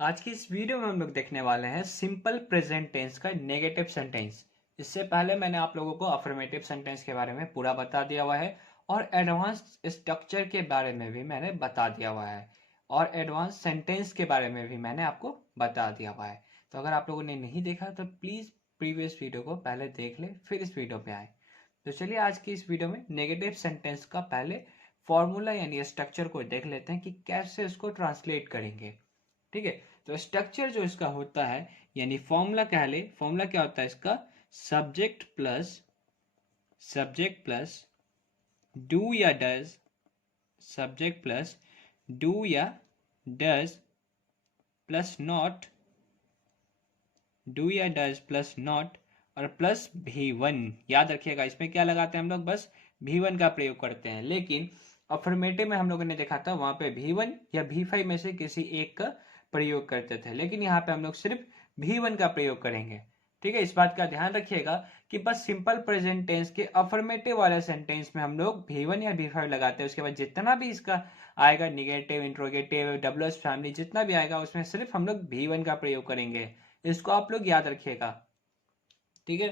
आज की इस वीडियो में हम लोग देखने वाले हैं सिंपल प्रेजेंट टेंस का नेगेटिव सेंटेंस। इससे पहले मैंने आप लोगों को अफर्मेटिव सेंटेंस के बारे में पूरा बता दिया हुआ है और एडवांस स्ट्रक्चर के बारे में भी मैंने बता दिया हुआ है और एडवांस सेंटेंस के बारे में भी मैंने आपको बता दिया हुआ है। तो अगर आप लोगों ने नहीं देखा तो प्लीज़ प्रीवियस वीडियो को पहले देख ले फिर इस वीडियो पे आए। तो चलिए आज की इस वीडियो में नेगेटिव सेंटेंस का पहले फॉर्मूला यानी स्ट्रक्चर को देख लेते हैं कि कैसे इसको ट्रांसलेट करेंगे। ठीक है, तो स्ट्रक्चर जो इसका होता है यानी फॉर्मूला कह ले, फॉर्मूला क्या होता है इसका? सब्जेक्ट प्लस डू या डज, सब्जेक्ट प्लस डू या डज प्लस नॉट, डू या डज प्लस नॉट और प्लस V1। याद रखिएगा इसमें क्या लगाते हैं हम लोग? बस V1 का प्रयोग करते हैं। लेकिन अफर्मेटिव में हम लोगों ने देखा था वहां पे V1 या V5 में से किसी एक का प्रयोग करते थे, लेकिन यहाँ पे हम लोग सिर्फ V1 का प्रयोग करेंगे। ठीक है, इस बात का ध्यान रखिएगा कि बस सिंपल प्रेजेंट टेंस के अफर्मेटिव वाले सेंटेंस में हम लोग V1 या V5 लगाते हैं। उसके बाद जितना भी इसका आएगा निगेटिव, इंट्रोगेटिव, डब्ल्यूएस फैमिली जितना भी आएगा उसमें सिर्फ हम लोग V1 का प्रयोग करेंगे। इसको आप लोग याद रखिएगा। ठीक है,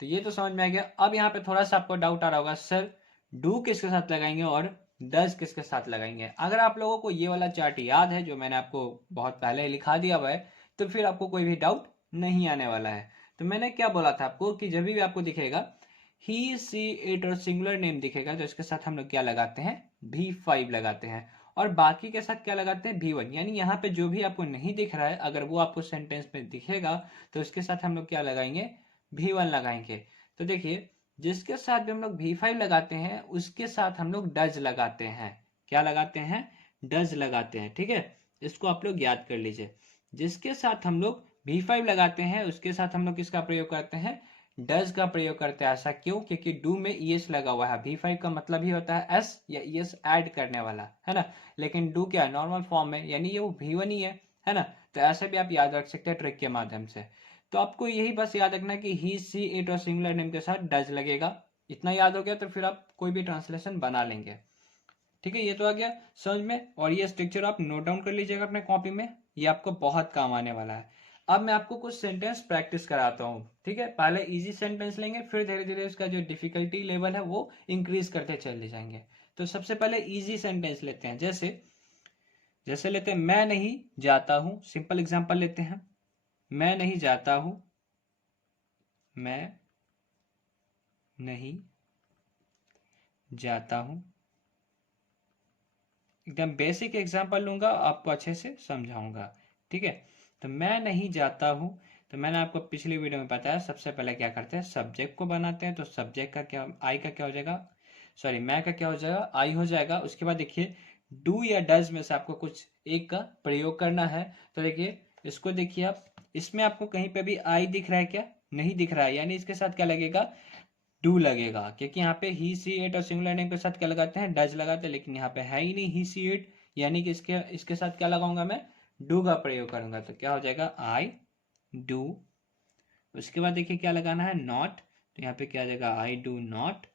तो ये तो समझ में आ गया। अब यहाँ पे थोड़ा सा आपको डाउट आ रहा होगा, सर डू किसके साथ लगाएंगे और डज किसके साथ लगाएंगे? अगर आप लोगों को ये वाला चार्ट याद है जो मैंने आपको बहुत पहले लिखा दिया हुआ है तो फिर आपको कोई भी डाउट नहीं आने वाला है। तो मैंने क्या बोला था आपको कि जब भी आपको दिखेगा ही, सी, इट और सिंगुलर नेम दिखेगा तो इसके साथ हम लोग क्या लगाते हैं? V5 लगाते हैं। और बाकी के साथ क्या लगाते हैं? V1। यानी यहाँ पे जो भी आपको नहीं दिख रहा है अगर वो आपको सेंटेंस में दिखेगा तो इसके साथ हम लोग क्या लगाएंगे? V1 लगाएंगे। तो देखिए जिसके साथ भी हम लोग V5 लगाते हैं उसके साथ हम लोग डज लगाते हैं। क्या लगाते हैं? डज लगाते हैं। ठीक है, इसको आप लोग याद कर लीजिए। जिसके साथ हम लोग V5 लगाते हैं उसके साथ हम लोग किसका प्रयोग करते हैं? डज का प्रयोग करते हैं। ऐसा क्यों? क्योंकि डू में ईएस लगा हुआ है। V5 का मतलब ही होता है एस या ईएस ऐड करने वाला, है ना। लेकिन डू क्या नॉर्मल फॉर्म है, यानी ये वो V1 ही है ना। तो ऐसे भी आप याद रख सकते हैं ट्रिक के माध्यम से। तो आपको यही बस याद रखना कि ही, सी, इट और सिंगुलर नेम के साथ डज लगेगा। इतना याद हो गया तो फिर आप कोई भी ट्रांसलेशन बना लेंगे। ठीक है, ये तो आ गया समझ में। और ये स्ट्रक्चर आप नोट डाउन कर लीजिएगा अपने कॉपी में, ये आपको बहुत काम आने वाला है। अब मैं आपको कुछ सेंटेंस प्रैक्टिस कराता हूँ। ठीक है, पहले इजी सेंटेंस लेंगे फिर धीरे धीरे उसका जो डिफिकल्टी लेवल है वो इंक्रीज करते चले जाएंगे। तो सबसे पहले इजी सेंटेंस लेते हैं। जैसे जैसे लेते हैं मैं नहीं जाता हूँ। सिंपल एग्जांपल लेते हैं। मैं नहीं जाता हूँ, मैं नहीं जाता हूँ। एकदम बेसिक एग्जांपल लूंगा, आपको अच्छे से समझाऊंगा। ठीक है, तो मैं नहीं जाता हूँ। तो मैंने आपको पिछली वीडियो में बताया सबसे पहले क्या करते हैं? सब्जेक्ट को बनाते हैं। तो सब्जेक्ट का क्या, आई का क्या हो जाएगा? सॉरी, मैं का क्या हो जाएगा? आई हो जाएगा। उसके बाद देखिए डू या डज में से आपको कुछ एक का प्रयोग करना है। तो देखिए इसको देखिए आप, इसमें आपको कहीं पे भी आई दिख रहा है क्या? नहीं दिख रहा है, यानी इसके साथ क्या लगेगा? डू लगेगा। क्योंकि यहाँ पे ही, सी, इट और सिंगुलर नेम के साथ क्या लगाते हैं? डज लगाते हैं। लेकिन यहाँ पे है ही नहीं ही, सी, इट, यानी कि इसके इसके साथ क्या लगाऊंगा? मैं डू का प्रयोग करूंगा। तो क्या हो जाएगा? I do. उसके बाद देखिए क्या लगाना है? नॉट। तो यहाँ पे क्या आ जाएगा? आई डू नॉट,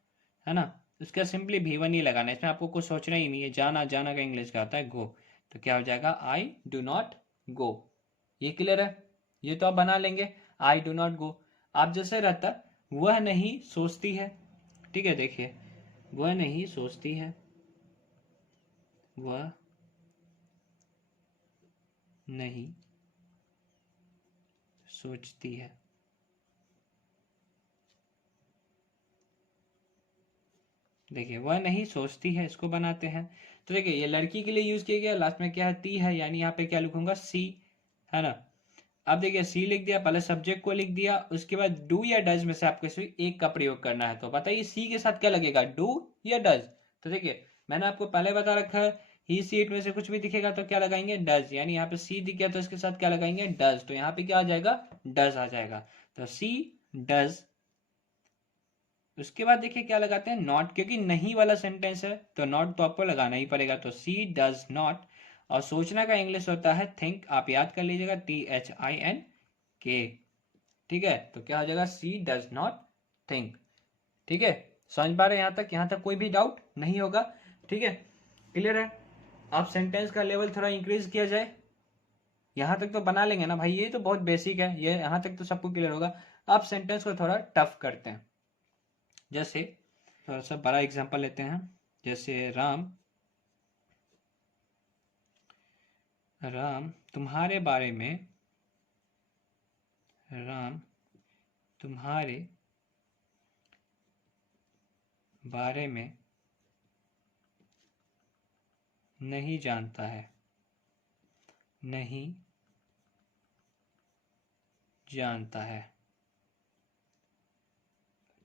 है ना। उसका सिंपली V1 ही लगाना है, इसमें आपको कुछ सोचना ही नहीं है। जाना, जाना का इंग्लिश का होता है गो। तो क्या हो जाएगा? आई डू नॉट गो। ये क्लियर है? ये तो आप बना लेंगे, आई डू नॉट गो। आप जैसे रहता वह नहीं सोचती है। ठीक है, देखिए वह नहीं सोचती है, वह नहीं सोचती है। देखिए वह नहीं सोचती है, इसको बनाते हैं। तो देखिए ये लड़की के लिए यूज किया गया, लास्ट में क्या है? ती है, यानी यहाँ पे क्या लिखूंगा? सी, है ना। अब देखिए सी लिख दिया, पहले सब्जेक्ट को लिख दिया। उसके बाद डू या डज में से आपको इसमें एक का प्रयोग करना है। तो बताइए सी के साथ क्या लगेगा? डू या डज? तो देखिए मैंने आपको पहले बता रखा है ही, सी, इट में से कुछ भी दिखेगा तो क्या लगाएंगे? डज। यानी यहाँ पे सी दिख गया तो इसके साथ क्या लगाएंगे? डज। तो यहाँ पे क्या आ जाएगा? डज आ जाएगा। तो सी डज। उसके बाद देखिए क्या लगाते हैं? नॉट, क्योंकि नहीं वाला सेंटेंस है तो नॉट तो आपको लगाना ही पड़ेगा। तो सी डज नॉट। और सोचना का इंग्लिश होता है थिंक, आप याद कर लीजिएगा, THINK। ठीक है, तो क्या हो जाएगा? सी डज नॉट थिंक। ठीक है, समझ पा रहे हैं? यहाँ तक कोई भी डाउट नहीं होगा। ठीक है, क्लियर है? आप सेंटेंस का लेवल थोड़ा इंक्रीज किया जाए, यहाँ तक तो बना लेंगे ना भाई, ये तो बहुत बेसिक है, ये यहाँ तक तो सबको क्लियर होगा। अब सेंटेंस को थोड़ा टफ करते हैं। जैसे थोड़ा सा बड़ा एग्जांपल लेते हैं, जैसे राम तुम्हारे बारे में, राम तुम्हारे बारे में नहीं जानता है, नहीं जानता है।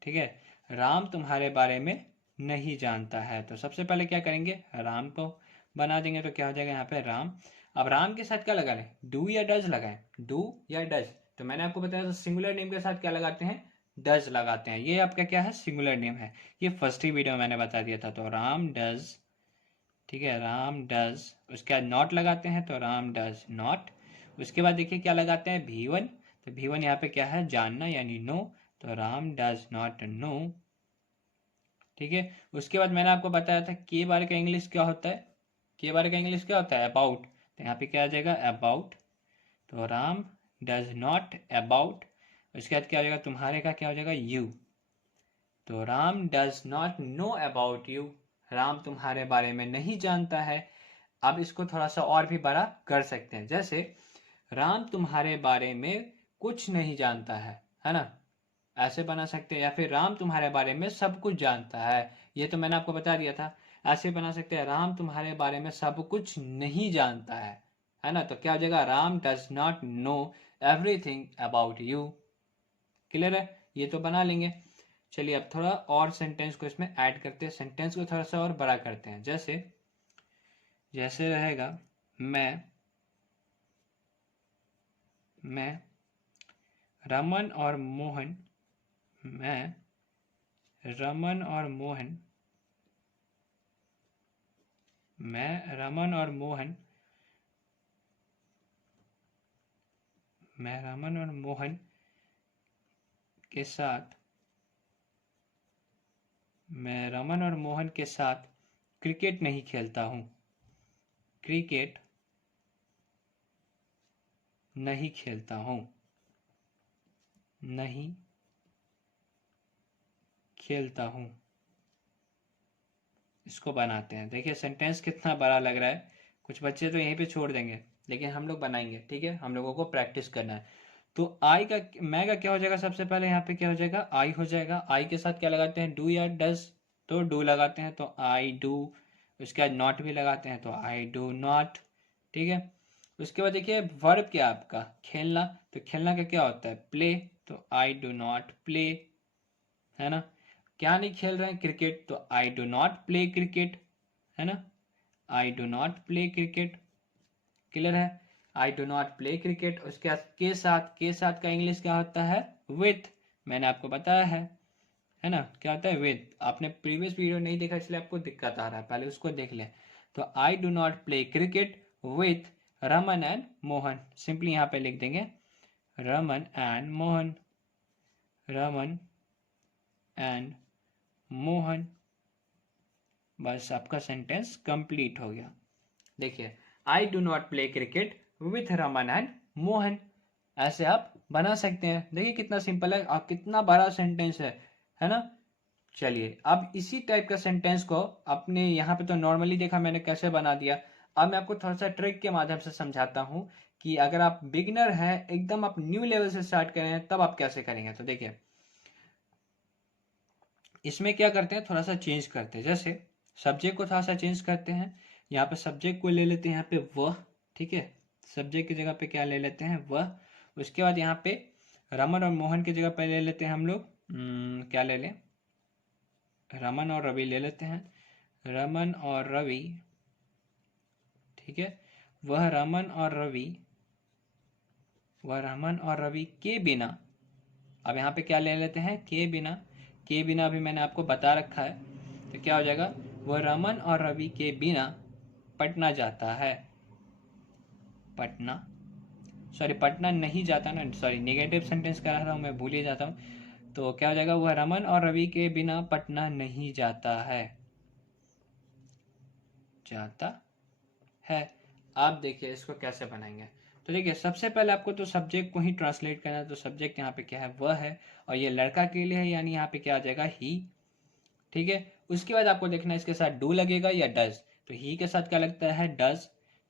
ठीक है, राम तुम्हारे बारे में नहीं जानता है। तो सबसे पहले क्या करेंगे, राम को बना देंगे। तो क्या हो जाएगा यहाँ पे राम। अब राम के साथ क्या लगाएं, डू या डज लगाएं, डू या डज। तो मैंने आपको बताया था सिंगुलर नेम के साथ क्या लगाते हैं, डज लगाते हैं। ये आपका क्या है, सिंगुलर नेम है। ये फर्स्ट ही वीडियो में मैंने बता दिया था। तो राम डज, ठीक है, राम डज। उसके बाद नॉट लगाते हैं, तो राम डज नॉट। उसके बाद देखिए क्या लगाते हैं, V1। तो V1 यहाँ पे क्या है, जानना यानी नो। तो राम डज नॉट नो। ठीक है, उसके बाद मैंने आपको बताया था के बारे का इंग्लिश क्या होता है, के बारे का इंग्लिश क्या होता है, अबाउट। तो यहाँ पे क्या आ जाएगा, अबाउट। तो राम डज नॉट अबाउट। उसके बाद क्या हो जाएगा, तुम्हारे का क्या हो जाएगा, यू। तो Ram does not know about you, Ram तुम्हारे बारे में नहीं जानता है। अब इसको थोड़ा सा और भी बड़ा कर सकते हैं, जैसे राम तुम्हारे बारे में कुछ नहीं जानता है ना, ऐसे बना सकते हैं। या फिर राम तुम्हारे बारे में सब कुछ जानता है, ये तो मैंने आपको बता दिया था। ऐसे बना सकते हैं, राम तुम्हारे बारे में सब कुछ नहीं जानता है ना। तो क्या हो जाएगा, Ram does not know everything about you. Clear है, ये तो बना लेंगे। चलिए अब थोड़ा और सेंटेंस को इसमें ऐड करते हैं, सेंटेंस को थोड़ा सा और बड़ा करते हैं। जैसे जैसे रहेगा, मैं रमन और मोहन, मैं रमन और मोहन, मैं रमन और मोहन, मैं रमन और मोहन के साथ, मैं रमन और मोहन के साथ क्रिकेट नहीं खेलता हूँ, क्रिकेट नहीं खेलता हूँ, नहीं खेलता हूँ। इसको बनाते हैं। देखिए सेंटेंस कितना बड़ा लग रहा है, कुछ बच्चे तो यहीं पे छोड़ देंगे, लेकिन हम लोग बनाएंगे। ठीक है, हम लोगों को प्रैक्टिस करना है। तो आई का, मैं का क्या हो जाएगा, सबसे पहले यहाँ पे क्या हो जाएगा, आई हो जाएगा। आई के साथ क्या लगाते हैं, डू या डज। तो डू लगाते हैं, तो आई डू। उसके बाद नॉट भी लगाते हैं, तो आई डू नॉट। ठीक है, उसके बाद देखिए वर्ब क्या आपका, खेलना। तो खेलना का क्या होता है, प्ले। तो आई डू नॉट प्ले, है ना। क्या नहीं खेल रहे हैं, क्रिकेट। तो I do not play cricket, है ना, I do not play cricket. Clear है, I do not play cricket. उसके बाद के साथ का इंग्लिश क्या होता है, विथ। मैंने आपको बताया है ना, क्या होता है, विथ। आपने प्रीवियस वीडियो नहीं देखा इसलिए आपको दिक्कत आ रहा है, पहले उसको देख ले। तो I do not play cricket with Raman and Mohan. Simply यहाँ पे लिख देंगे रमन एंड मोहन, रमन एंड मोहन। बस आपका सेंटेंस कंप्लीट हो गया। देखिए आई do not play cricket with Raman and Mohan, ऐसे आप बना सकते हैं। देखिए कितना सिंपल है और कितना बड़ा सेंटेंस है ना। चलिए अब इसी टाइप का सेंटेंस को अपने यहाँ पे तो नॉर्मली देखा मैंने कैसे बना दिया। अब मैं आपको थोड़ा सा ट्रिक के माध्यम से समझाता हूँ कि अगर आप बिगिनर हैं, एकदम आप न्यू लेवल से स्टार्ट कर रहे हैं, तब आप कैसे करेंगे। तो देखिए इसमें क्या करते हैं, थोड़ा सा चेंज करते हैं। जैसे सब्जेक्ट को थोड़ा सा चेंज करते हैं। यहाँ पे सब्जेक्ट को ले लेते हैं यहाँ पे वह। ठीक है, सब्जेक्ट की जगह पे क्या ले लेते हैं, वह। उसके बाद यहाँ पे रमन और मोहन की जगह पे ले लेते हैं हम लोग क्या ले लें, रमन और रवि ले लेते हैं, रमन और रवि। ठीक है, वह रमन और रवि, वह रमन और रवि के बिना। अब यहाँ पे क्या ले लेते हैं, के बिना। के बिना भी मैंने आपको बता रखा है। तो क्या हो जाएगा, वह रमन और रवि के बिना पटना जाता है, पटना, सॉरी पटना नहीं जाता ना, सॉरी नेगेटिव सेंटेंस कर रहा हूँ मैं, भूल ही जाता हूँ। तो क्या हो जाएगा, वह रमन और रवि के बिना पटना नहीं जाता है, जाता है। आप देखिए इसको कैसे बनाएंगे। तो देखिए सबसे पहले आपको तो सब्जेक्ट को ही ट्रांसलेट करना है, तो सब्जेक्ट यहाँ पे क्या है, वह है, और ये लड़का के लिए है, यानी यहाँ पे क्या आ जाएगा, ही। ठीक है, उसके बाद आपको देखना है इसके साथ डू लगेगा या डज। तो ही के साथ क्या लगता है, डज,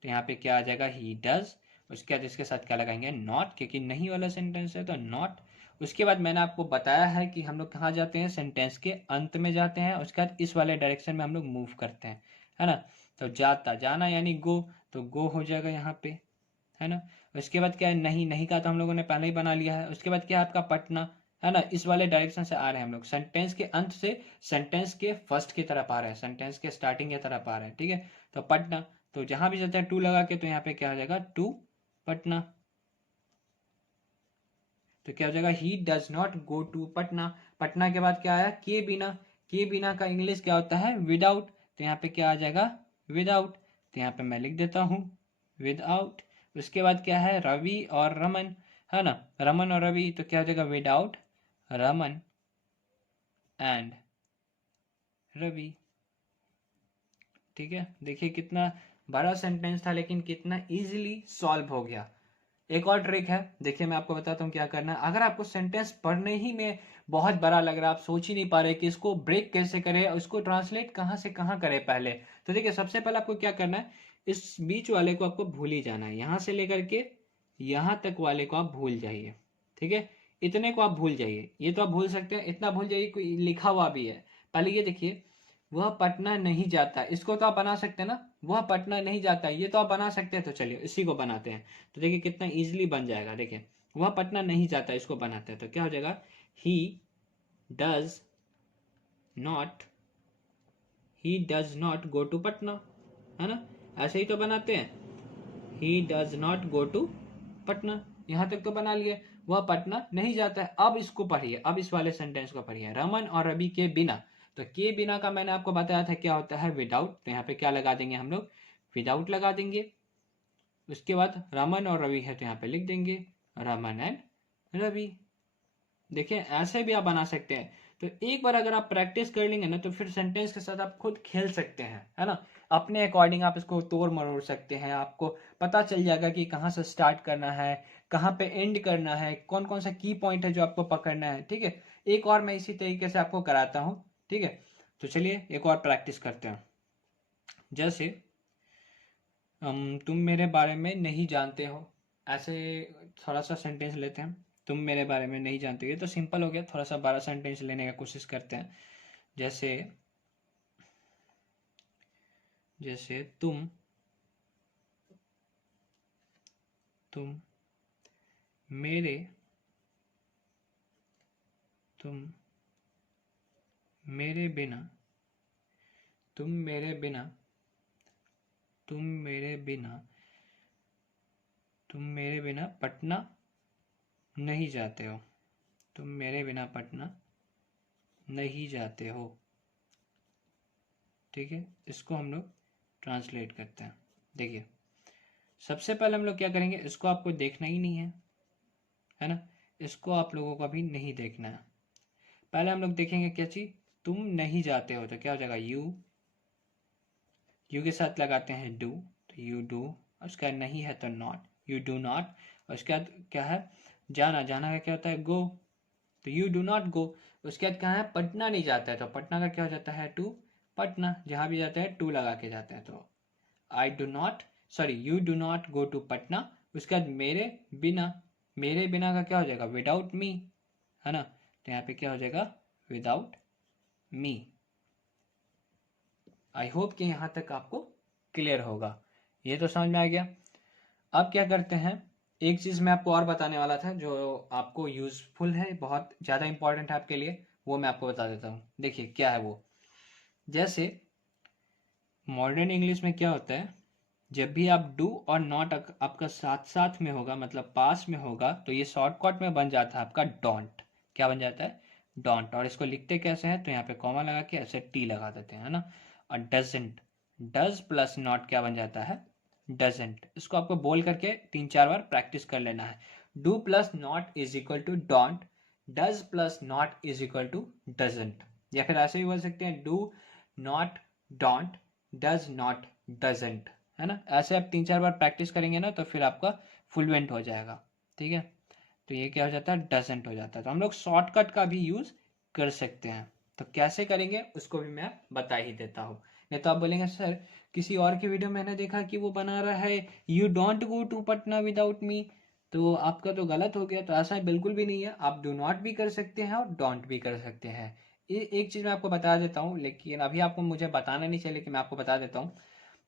तो यहाँ पे क्या आ जाएगा, ही डज। उसके बाद इसके साथ क्या लगाएंगे, नॉट, क्योंकि नहीं वाला सेंटेंस है तो नॉट। उसके बाद मैंने आपको बताया है कि हम लोग कहाँ जाते हैं, सेंटेंस के अंत में जाते हैं, उसके बाद इस वाले डायरेक्शन में हम लोग मूव करते हैं, है ना। तो जाता, जाना यानी गो, तो गो हो जाएगा यहाँ पे, है ना। उसके बाद क्या है, नहीं, नहीं का तो हम लोगों ने पहले ही बना लिया है। उसके बाद क्या है आपका पटना, है ना। इस वाले डायरेक्शन से आ रहे हैं हम लोग, सेंटेंस के अंत से सेंटेंस के फर्स्ट की तरफ आ रहे हैं, सेंटेंस के स्टार्टिंग की तरफ आ रहे हैं, ठीक है। तो पटना, तो जहां भी जाते हैं टू लगा के, तो यहाँ पे क्या हो जाएगा, टू पटना। तो क्या हो जाएगा, he does not go to Patna. Patna के बाद क्या आया, के बिना। के बिना का इंग्लिश क्या होता है, विदाउट। तो यहाँ पे क्या आ जाएगा, विदाउट। तो यहाँ पे मैं लिख देता हूँ विदाउट। उसके बाद क्या है, रवि और रमन, है ना। रमन और रवि, तो क्या हो जाएगा, विदाउट रमन एंड रवि। ठीक है, देखिए कितना बड़ा सेंटेंस था, लेकिन कितना इजीली सॉल्व हो गया। एक और ट्रिक है, देखिए मैं आपको बताता हूँ क्या करना है। अगर आपको सेंटेंस पढ़ने ही में बहुत बड़ा लग रहा है, आप सोच ही नहीं पा रहे कि इसको ब्रेक कैसे करें, उसको ट्रांसलेट कहाँ से कहाँ करें पहले, तो देखिए सबसे पहले आपको क्या करना है, इस बीच वाले को आपको भूल ही जाना है, यहाँ से लेकर के यहाँ तक वाले को आप भूल जाइए। ठीक है, इतने को आप भूल जाइए, ये तो आप भूल सकते हैं, इतना भूल जाइए, कोई लिखा हुआ भी है। पहले ये देखिए, वह पटना नहीं जाता, इसको तो आप बना सकते हैं ना, वह पटना नहीं जाता, ये तो आप बना सकते हैं। तो चलिए इसी को बनाते हैं, तो देखिए कितना इजीली बन जाएगा। देखिए वह पटना नहीं जाता, इसको बनाते हैं, तो क्या हो जाएगा, he does not, he does not go to Patna, है ना। ऐसे ही तो बनाते हैं, he does not go to Patna, यहां तक तो बना लिए। वह पटना नहीं जाता है। अब इसको पढ़िए, अब इस वाले सेंटेंस को पढ़िए, रमन और रवि के बिना। तो के बिना का मैंने आपको बताया था क्या होता है, विदाउट। तो यहाँ पे क्या लगा देंगे हम लोग, विदाउट लगा देंगे। उसके बाद रमन और रवि है, तो यहाँ पे लिख देंगे रमन एंड रवि। देखिए ऐसे भी आप बना सकते हैं। तो एक बार अगर आप प्रैक्टिस कर लेंगे ना, तो फिर सेंटेंस के साथ आप खुद खेल सकते हैं, है ना। अपने अकॉर्डिंग आप इसको तोड़ मरोड़ सकते हैं, आपको पता चल जाएगा कि कहाँ से स्टार्ट करना है, कहाँ पे एंड करना है, कौन कौन सा की पॉइंट है जो आपको पकड़ना है। ठीक है, एक और मैं इसी तरीके से आपको कराता हूँ। ठीक है, तो चलिए एक और प्रैक्टिस करते हैं। जैसे तुम मेरे बारे में नहीं जानते हो, ऐसे थोड़ा सा सेंटेंस लेते हैं। तुम मेरे बारे में नहीं जानते हो, ये तो सिंपल हो गया, थोड़ा सा बड़ा सेंटेंस लेने का कोशिश करते हैं। जैसे जैसे तुम मेरे तुम मेरे बिना तुम मेरे बिना तुम मेरे बिना तुम मेरे बिना पटना नहीं जाते हो, तुम मेरे बिना पटना नहीं जाते हो। ठीक है, इसको हम लोग ट्रांसलेट करते हैं। देखिए सबसे पहले हम लोग क्या करेंगे, इसको आपको देखना ही नहीं है ना, इसको आप लोगों को अभी नहीं देखना है। पहले हम लोग देखेंगे क्या चीज, तुम नहीं जाते हो, तो क्या हो जाएगा, यू के साथ लगाते हैं डू, तो यू डू। उसका नहीं है तो नॉट, यू डू नॉट। उसके बाद क्या है, जाना, जाना का क्या होता है, गो, तो यू डू नॉट गो। उसके बाद क्या है, पटना नहीं जाता है, तो पटना का क्या हो जाता है, टू पटना, जहां भी जाते हैं टू लगा के जाते हैं। तो I do not, sorry you do not go to Patna. उसके बाद मेरे बिना, मेरे बिना का क्या हो जाएगा, विदाउट मी, है ना। तो यहाँ पे क्या हो जाएगा, विदाउट मी। आई होप कि यहाँ तक आपको क्लियर होगा, ये तो समझ में आ गया। अब क्या करते हैं, एक चीज़ मैं आपको और बताने वाला था जो आपको यूजफुल है, बहुत ज़्यादा इंपॉर्टेंट है आपके लिए, वो मैं आपको बता देता हूँ। देखिए क्या है वो, जैसे मॉडर्न इंग्लिश में क्या होता है, जब भी आप डू और नॉट आपका साथ साथ में होगा, मतलब पास में होगा, तो ये शॉर्टकट में बन जाता है आपका डोंट। क्या बन जाता है, डोंट। और इसको लिखते कैसे हैं, तो यहाँ पे कॉमा लगा के ऐसे टी लगा देते हैं, है ना। और डजेंट, डज प्लस नॉट क्या बन जाता है, डजेंट। इसको आपको बोल करके 3-4 बार प्रैक्टिस कर लेना है। Do plus not is equal to don't, does plus not is equal to doesn't. या फिर ऐसे भी बोल सकते हैं, do not don't, does not doesn't, है ना। ऐसे आप 3-4 बार प्रैक्टिस करेंगे ना, तो फिर आपका फ्लुएंट हो जाएगा, ठीक है। तो ये क्या हो जाता है, डजंट हो जाता है। तो हम लोग शॉर्टकट का भी यूज कर सकते हैं। तो कैसे करेंगे उसको भी मैं बता ही देता हूँ। नहीं तो आप बोलेंगे सर किसी और की वीडियो मैंने देखा कि वो बना रहा है you don't go to Patna without me, तो आपका तो गलत हो गया। तो ऐसा बिल्कुल भी नहीं है, आप डू नॉट भी कर सकते हैं और डोंट भी कर सकते हैं। एक चीज़ मैं आपको बता देता हूँ, लेकिन अभी आपको मुझे बताना नहीं चाहिए, लेकिन मैं आपको बता देता हूँ।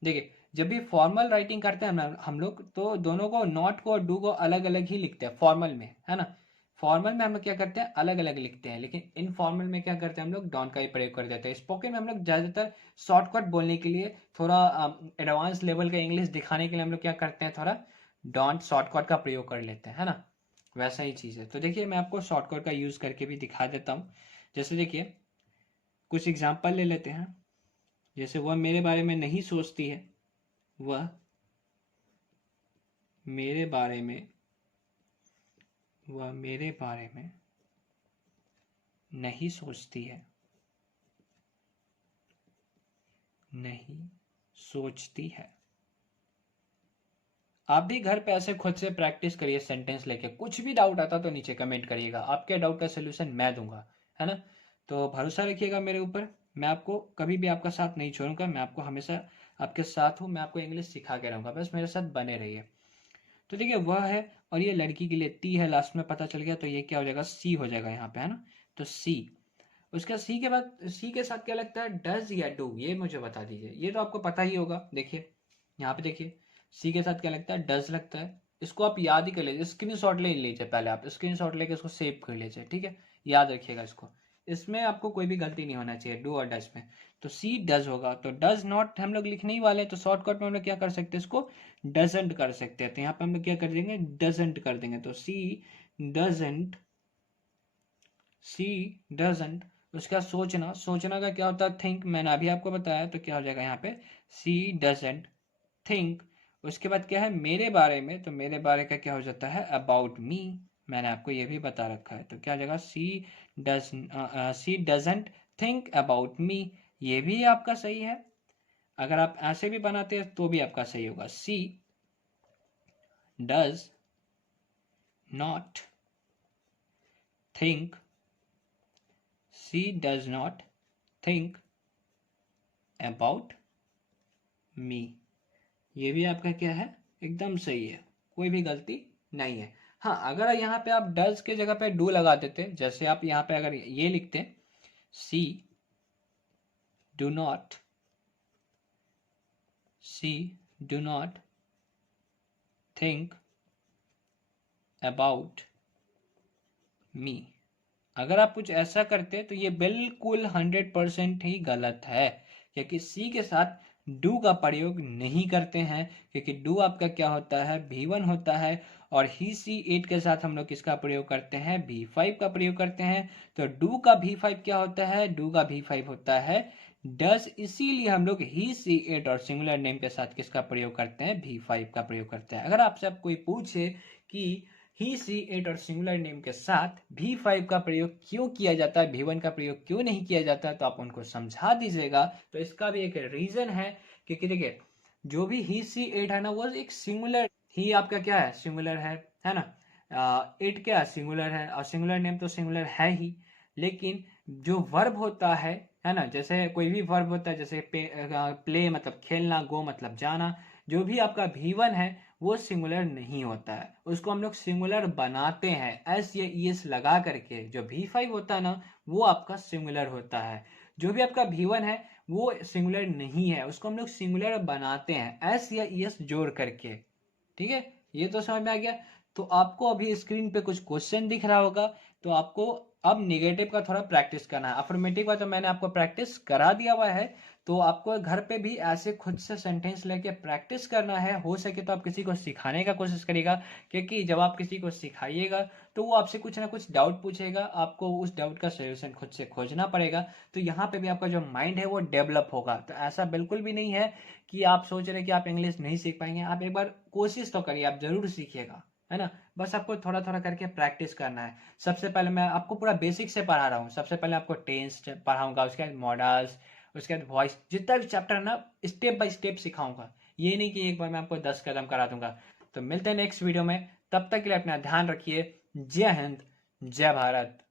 देखिए जब भी फॉर्मल राइटिंग करते हैं ना हम लोग, तो दोनों को, नॉट को और डू को अलग अलग ही लिखते हैं फॉर्मल में, है ना। फॉर्मल में हम लोग क्या करते हैं, अलग अलग लिखते हैं, लेकिन इनफॉर्मल में क्या करते हैं हम लोग, डॉन का ही प्रयोग कर देते हैं। स्पोकन में हम लोग ज़्यादातर शॉर्टकट बोलने के लिए, थोड़ा एडवांस लेवल का इंग्लिश दिखाने के लिए हम लोग क्या करते हैं, थोड़ा डॉन्ट शॉर्टकट का प्रयोग कर लेते हैं, है ना। वैसा ही चीज़ है। तो देखिए मैं आपको शॉर्टकट का यूज़ करके भी दिखा देता हूँ। जैसे देखिए कुछ एग्जाम्पल ले लेते हैं। जैसे वह मेरे बारे में नहीं सोचती है, वह मेरे बारे में, वह मेरे बारे में नहीं सोचती है, नहीं सोचती है। आप भी घर पे ऐसे खुद से प्रैक्टिस करिए सेंटेंस लेके। कुछ भी डाउट आता तो नीचे कमेंट करिएगा, आपके डाउट का सोल्यूशन मैं दूंगा, है ना। तो भरोसा रखिएगा मेरे ऊपर, मैं आपको कभी भी आपका साथ नहीं छोड़ूंगा, मैं आपको हमेशा आपके साथ हूँ, मैं आपको इंग्लिश सिखा के रहूँगा, बस मेरे साथ बने रहिए। तो देखिए वह है, और ये लड़की के लिए ती है लास्ट में पता चल गया, तो ये क्या हो जाएगा, सी हो जाएगा यहाँ पे, है ना। तो सी, उसका सी के बाद, सी के साथ क्या लगता है, डज या डू, ये मुझे बता दीजिए। ये तो आपको पता ही होगा। देखिए यहाँ पे देखिए सी के साथ क्या लगता है, डज लगता है। इसको आप याद ही कर लीजिए, स्क्रीन शॉट ले लीजिए, पहले आप स्क्रीन शॉट लेके इसको सेव कर लीजिए, ठीक है। याद रखिएगा इसको, इसमें आपको कोई भी गलती नहीं होना चाहिए, डू और डज में। तो सी डज होगा, तो डज नॉट हम लोग लिखने ही वाले हैं, तो शॉर्टकट में हम लोग क्या कर सकते हैं, इसको डजेंट कर सकते हैं। तो यहाँ पे हम लोग क्या कर देंगे, डजेंट कर देंगे। तो सी डजेंट, सी डजेंट। उसका सोचना, सोचना का क्या होता है, थिंक, मैंने अभी आपको बताया। तो क्या हो जाएगा यहाँ पे, सी डजेंट थिंक। उसके बाद क्या है, मेरे बारे में, तो मेरे बारे का क्या हो जाता है, अबाउट मी, मैंने आपको ये भी बता रखा है। तो क्या हो जाएगा, सी डजेंट थिंक अबाउट मी, ये भी आपका सही है। अगर आप ऐसे भी बनाते हैं तो भी आपका सही होगा। She does not think, she does not think about me, ये भी आपका क्या है, एकदम सही है, कोई भी गलती नहीं है। हाँ अगर यहाँ पे आप डज के जगह पे डू लगा देते, जैसे आप यहाँ पे अगर ये लिखते, she do not, she do not think about me, अगर आप कुछ ऐसा करते तो ये बिल्कुल 100% ही गलत है, क्योंकि सी के साथ डू का प्रयोग नहीं करते हैं, क्योंकि डू आपका क्या होता है, V1 होता है। और ही सी 8 के साथ हम लोग किसका प्रयोग करते हैं, V5 का प्रयोग करते हैं। तो डू का V5 क्या होता है, डू का V5 होता है डज, इसीलिए हम लोग ही सी 8 और सिंगुलर नेम के साथ किसका प्रयोग करते हैं, V5 का प्रयोग करते हैं। अगर आपसे कोई पूछे कि ही सी 8 और सिंगुलर नेम के साथ V5 का प्रयोग क्यों किया जाता है, V1 का प्रयोग क्यों नहीं किया जाता है, तो आप उनको समझा दीजिएगा। तो इसका भी एक रीजन है, क्योंकि देखिए जो भी ही सी 8 है ना, वो एक सिंगुलर, ही आपका क्या है, सिंगुलर है ना। 8 क्या सिंगुलर है, और सिंगुलर नेम तो सिंगुलर है ही। लेकिन जो वर्ब होता है ना, जैसे कोई भी वर्ब होता है, जैसे प्ले मतलब खेलना, गो मतलब जाना, जो भी आपका V1 है वो सिंगुलर नहीं होता है, उसको हम लोग सिंगुलर बनाते हैं एस या ईएस लगा करके। जो V5 होता है ना, वो आपका सिंगुलर होता है। जो भी आपका V1 है वो सिंगुलर नहीं है, उसको हम लोग सिंगुलर बनाते हैं एस या ईएस जोड़ करके, ठीक है। ये तो समझ में आ गया। तो आपको अभी स्क्रीन पे कुछ क्वेश्चन दिख रहा होगा, तो आपको अब निगेटिव का थोड़ा प्रैक्टिस करना है। अफर्मेटिव का तो मैंने आपको प्रैक्टिस करा दिया हुआ है, तो आपको घर पे भी ऐसे खुद से सेंटेंस लेके प्रैक्टिस करना है। हो सके तो आप किसी को सिखाने का कोशिश करिएगा, क्योंकि जब आप किसी को सिखाइएगा तो वो आपसे कुछ ना कुछ डाउट पूछेगा, आपको उस डाउट का सोल्यूशन खुद से खोजना पड़ेगा। तो यहाँ पे भी आपका जो माइंड है वो डेवलप होगा। तो ऐसा बिल्कुल भी नहीं है कि आप सोच रहे कि आप इंग्लिश नहीं सीख पाएंगे। आप एक बार कोशिश तो करिए, आप जरूर सीखिएगा, है ना। बस आपको थोड़ा थोड़ा करके प्रैक्टिस करना है। सबसे पहले मैं आपको पूरा बेसिक से पढ़ा रहा हूँ। सबसे पहले आपको टेंस पढ़ाऊंगा, उसके बाद मॉडल्स, उसके बाद वॉइस, जितना भी चैप्टर है ना स्टेप बाय स्टेप सिखाऊंगा। ये नहीं कि एक बार मैं आपको 10 कदम करा दूंगा। तो मिलते हैं नेक्स्ट वीडियो में, तब तक के लिए अपना ध्यान रखिए। जय हिंद, जय भारत।